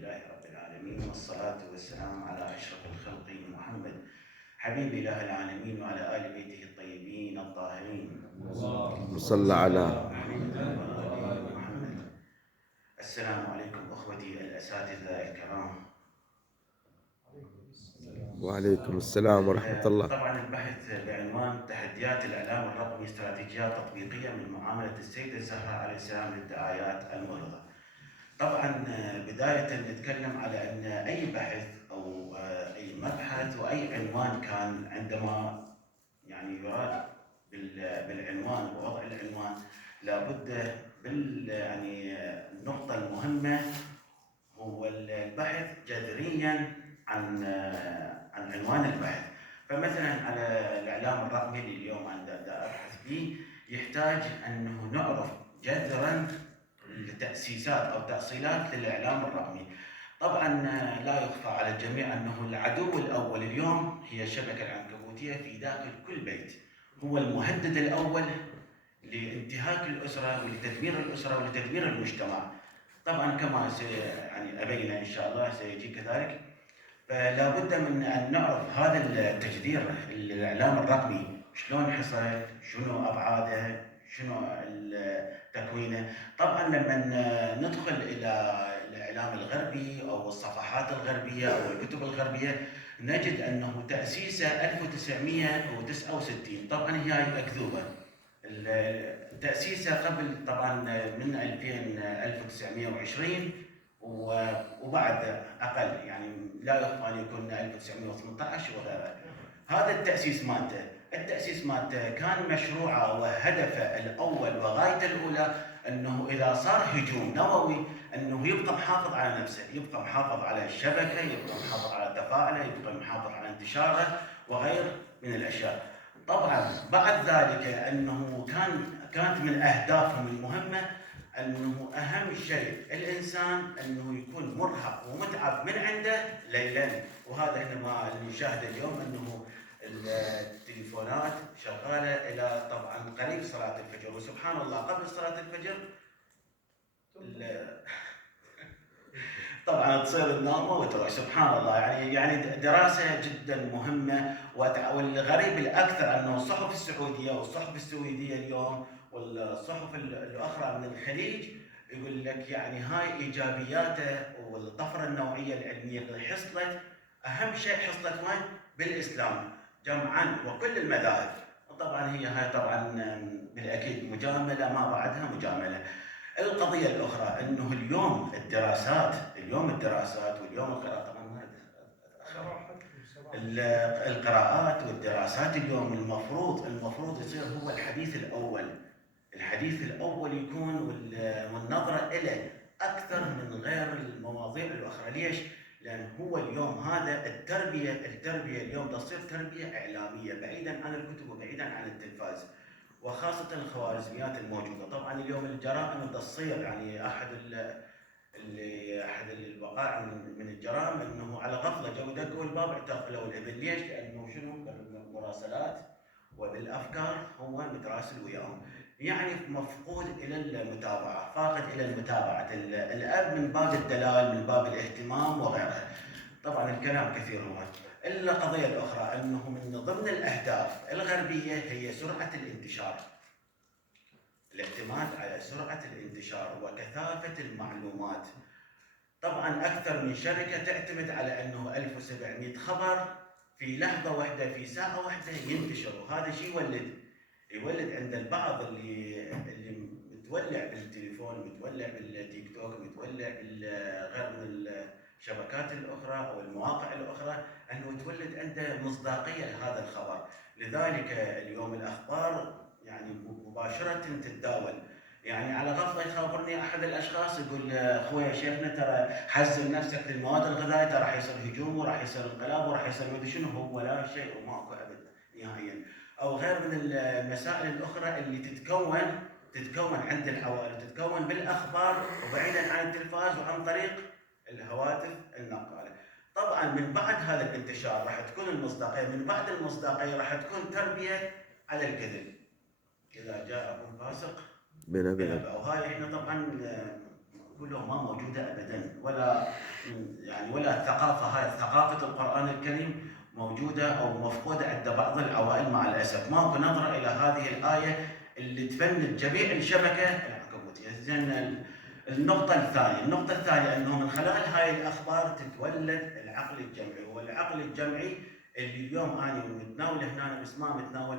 لله رب العالمين، والصلاة والسلام على أشرف الخلق محمد حبيب إله العالمين وعلى آل بيته الطيبين الطاهرين. اللهم صل على محمد وآل محمد. السلام عليكم أخوتي الأساتذة الكرام. وعليكم السلام ورحمة الله. طبعا البحث بعنوان تحديات الإعلام الرقمي استراتيجيات تطبيقية من معاملة السيدة الزهراء عليه السلام للدعايات المغرضة. طبعا بداية نتكلم على أن أي بحث أو أي مبحث وأي عنوان كان عندما يعني يراد بالعنوان ووضع العنوان لابد يعني النقطة المهمة هو البحث جذريا عن عنوان البحث. فمثلا على الإعلام الرقمي اللي اليوم أنا أبحث به يحتاج أنه نعرف جذرا لتأسيسات أو تأصيلات للإعلام الرقمي. طبعا لا يخفى على الجميع أنه العدو الأول اليوم هي الشبكة العنكبوتية في داخل كل بيت، هو المهدد الأول لانتهاك الأسرة ولتدمير الأسرة ولتدمير المجتمع. طبعا كما يعني أبين إن شاء الله سيجي كذلك. فلا بد من أن نعرف هذا التجذير الإعلام الرقمي شلون حصل، شنو أبعاده، شنو تكوينه. طبعا لما ندخل إلى الإعلام الغربي أو الصفحات الغربية أو الكتب الغربية نجد أنه تأسيسه 1969. طبعا هي مكذوبة، تأسيسه قبل طبعا من 1920 وبعد أقل، يعني لا يخفى أن يكون 1918 وغيره. هذا التأسيس مالته كان مشروعه وهدفه الأول وغايته الأولى أنه إذا صار هجوم نووي أنه يبقى محافظ على نفسه، يبقى محافظ على الشبكة، يبقى محافظ على تفاعله، يبقى محافظ على انتشاره وغير من الأشياء. طبعا بعد ذلك أنه كانت من أهدافهم المهمة أنه أهم شيء الإنسان أنه يكون مرهق ومتعب من عنده ليلا. وهذا هنا ما المشاهدة اليوم أنه التليفونات شغالة إلى طبعا قريب صلاة الفجر، وسبحان الله قبل صلاة الفجر طبعا تصير النومة وتروح. سبحان الله، يعني دراسة جدا مهمة. والغريب الأكثر أنه الصحف السعودية والصحف السويدية اليوم والصحف الأخرى من الخليج يقول لك يعني هاي إيجابياته والطفرة النوعية العلمية اللي حصلت، أهم شيء حصلت وين؟ بالإسلام جمعا وكل المذاهب. طبعا هاي طبعا بالأكيد مجاملة ما بعدها مجاملة. القضية الأخرى أنه اليوم الدراسات واليوم القراءات، طبعا ما القراءات والدراسات اليوم المفروض يصير هو الحديث الأول يكون والنظرة إليه أكثر من غير المواضيع الأخرى. ليش؟ لأن هو اليوم هذا التربية اليوم تصير تربية إعلامية بعيدا عن الكتب وبعيدا عن التلفاز، وخاصة الخوارزميات الموجودة. طبعا اليوم الجرائم تصير، يعني أحد الوقائع من الجرائم أنه على غفلة جو دقوا الباب اعتقلوا الابن. ليش؟ لأنه شنو؟ بالمراسلات وبالأفكار هو متراسل وياهم، يعني مفقود إلى المتابعة، فاقد إلى المتابعة الأب من باب الدلال، من باب الاهتمام وغيرها. طبعا الكلام كثير هو. القضية الأخرى أنه من ضمن الأهداف الغربية هي سرعة الانتشار، الاعتماد على سرعة الانتشار وكثافة المعلومات. طبعا أكثر من شركة تعتمد على أنه 1700 خبر في لحظة واحدة في ساعة واحدة ينتشروا. هذا شيء يولد عند البعض اللي متولع بالتليفون، متولع بالتيك توك، متولع بالغير من الشبكات الأخرى أو المواقع الأخرى، أنه تولد عنده مصداقية لهذا الخبر. لذلك اليوم الأخبار يعني مباشرة تتداول. يعني على غفلة يخبرني أحد الأشخاص يقول أخوي شيخنا ترى حزم نفسك للمواد الغذائية، ترى راح يصير هجوم وراح يصير انقلاب وراح يصير مدري شنو. هو لا شيء وماكو أبدا نهائيا. أو غير من المسائل الأخرى اللي تتكون عند العوائل، تتكون بالأخبار وبعيدا عن التلفاز وعن طريق الهواتف النقالة. طبعا من بعد هذا الانتشار راح تكون المصداقية، من بعد المصداقية راح تكون تربية على الكذب. إذا جاءكم فاسق بنبأ، وهاي احنا طبعا كلهم ما موجودة أبدا، ولا الثقافة هاي ثقافة القرآن الكريم موجودة أو مفقودة عند بعض العوائل مع الأسف. ماكو نظرة إلى هذه الآية اللي تفند جميع الشبكة العنكبوتية. زين، النقطة الثانية أنه من خلال هاي الأخبار تتولد العقل الجمعي، والعقل الجمعي اللي اليوم أنا متناول هنا بس ما متناول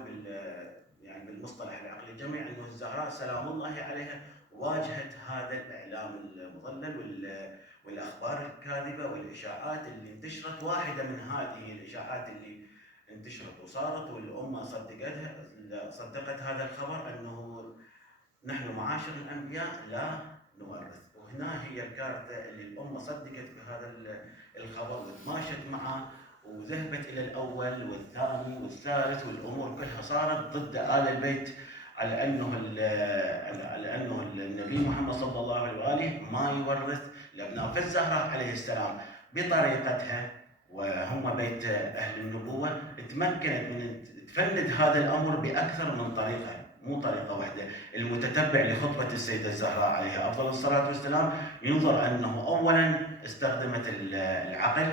يعني بالمصطلح العقل الجمعي، أنه الزهراء سلام الله عليها واجهت هذا الإعلام المضلل والأخبار الكاذبة والإشاعات اللي انتشرت. واحدة من هذه الإشاعات اللي انتشرت وصارت والأمة صدقت هذا الخبر، أنه نحن معاشر الأنبياء لا نورث. وهنا هي الكارثة اللي الأمة صدقت بهذا الخبر وتماشت معه وذهبت إلى الأول والثاني والثالث، والأمور كلها صارت ضد آل البيت، على أنه النبي محمد صلى الله عليه وآله ما يورث الأبناء. فالزهراء عليه السلام بطريقتها وهم بيت أهل النبوة تمكنت من تفند هذا الأمر بأكثر من طريقة، مو طريقة واحدة. المتتبع لخطبة السيدة الزهراء عليها أفضل الصلاة والسلام ينظر أنه أولا استخدمت العقل،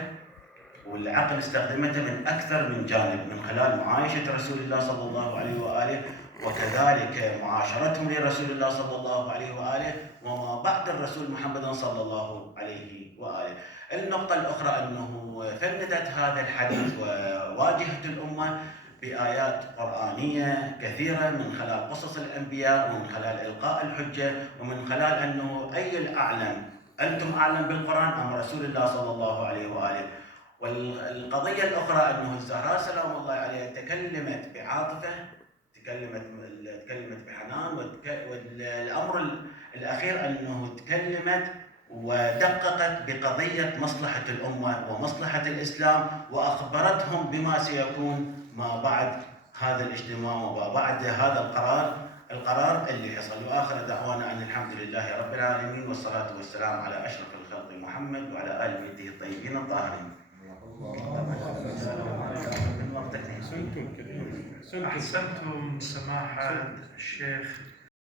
والعقل استخدمته من أكثر من جانب، من خلال معايشة رسول الله صلى الله عليه وآله، وكذلك معاشرتهم لرسول الله صلى الله عليه وآله وما بعد الرسول محمد صلى الله عليه وآله. النقطة الأخرى أنه فندت هذا الحديث وواجهت الأمة بآيات قرآنية كثيرة، من خلال قصص الأنبياء ومن خلال إلقاء الحجة ومن خلال أنه أي الأعلم، أنتم أعلم بالقرآن أم رسول الله صلى الله عليه وآله. والقضية الأخرى أنه الزهراء سلام الله عليها تكلمت بعاطفة، تكلمت بحنان، والأمر الأخير أنه تكلمت ودققت بقضية مصلحة الأمة ومصلحة الإسلام، وأخبرتهم بما سيكون ما بعد هذا الاجتماع وما بعد هذا القرار اللي حصل. وآخر دعوانا أن الحمد لله رب العالمين، والصلاة والسلام على أشرف الخلق محمد وعلى آل بيته الطيبين الطاهرين. أحسنتم سماحة الشيخ